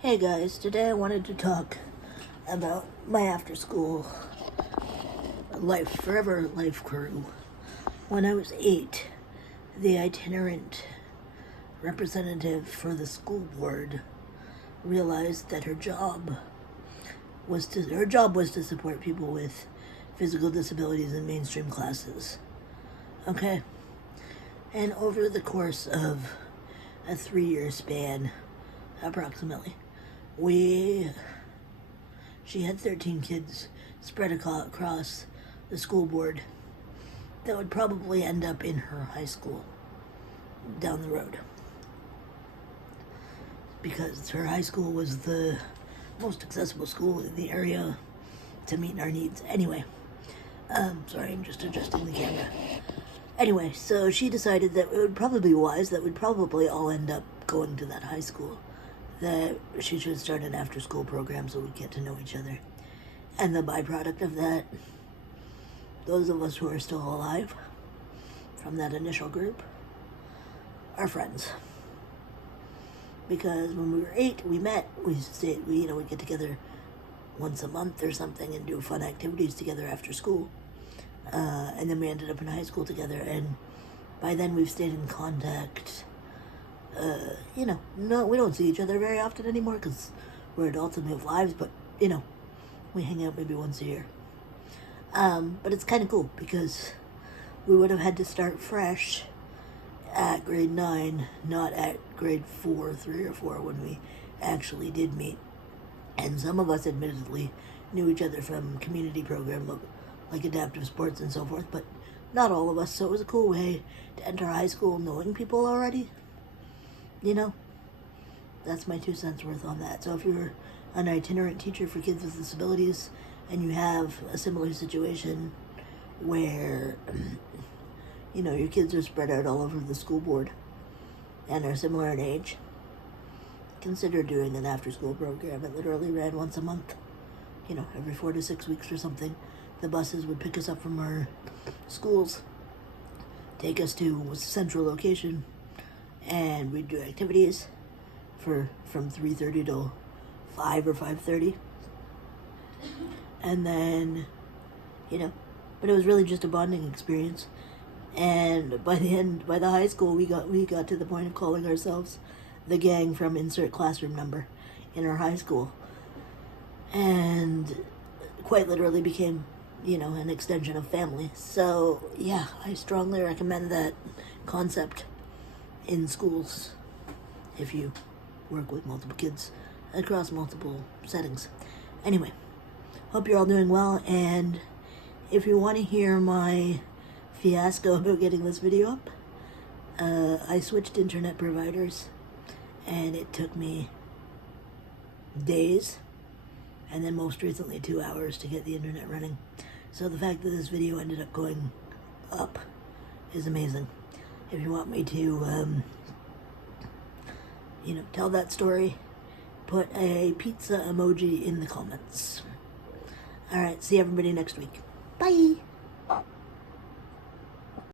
Hey guys, today I wanted to talk about my after school life, forever life crew. When I was 8, the itinerant representative for the school board realized that her job was to support people with physical disabilities in mainstream classes. Okay? And over the course of a 3-year span, approximately, she had 13 kids spread across the school board that would probably end up in her high school down the road, because her high school was the most accessible school in the area to meet our needs. Anyway, sorry, I'm just adjusting the camera. Anyway, so she decided that it would probably be wise that we'd probably all end up going to that high school, that she should start an after-school program so we get to know each other. And the byproduct of that, those of us who are still alive from that initial group are friends. Because when we were 8, we met, we'd get together once a month or something and do fun activities together after school. And then we ended up in high school together, and by then we've stayed in contact. No, we don't see each other very often anymore because we're adults and we have lives, but, we hang out maybe once a year. But it's kind of cool because we would have had to start fresh at grade 9, not at grade 4, 3 or 4 when we actually did meet. And some of us admittedly knew each other from community programs like adaptive sports and so forth, but not all of us, so it was a cool way to enter high school knowing people already. That's my 2 cents worth on that. So if you're an itinerant teacher for kids with disabilities and you have a similar situation where, your kids are spread out all over the school board and are similar in age, consider doing an after-school program. It literally ran once a month, every 4 to 6 weeks or something. The buses would pick us up from our schools, take us to a central location, and we'd do activities from 3:30 till 5 or 5:30. And then, but it was really just a bonding experience. And by the high school, we got to the point of calling ourselves the gang from insert classroom number in our high school. And quite literally became, an extension of family. So, yeah, I strongly recommend that concept in schools if you work with multiple kids across multiple settings. Anyway, hope you're all doing well, and if you want to hear my fiasco about getting this video up, I switched internet providers, and it took me days, and then most recently 2 hours to get the internet running. So the fact that this video ended up going up is amazing. If you want me to, tell that story, put a pizza emoji in the comments. Alright, see everybody next week. Bye!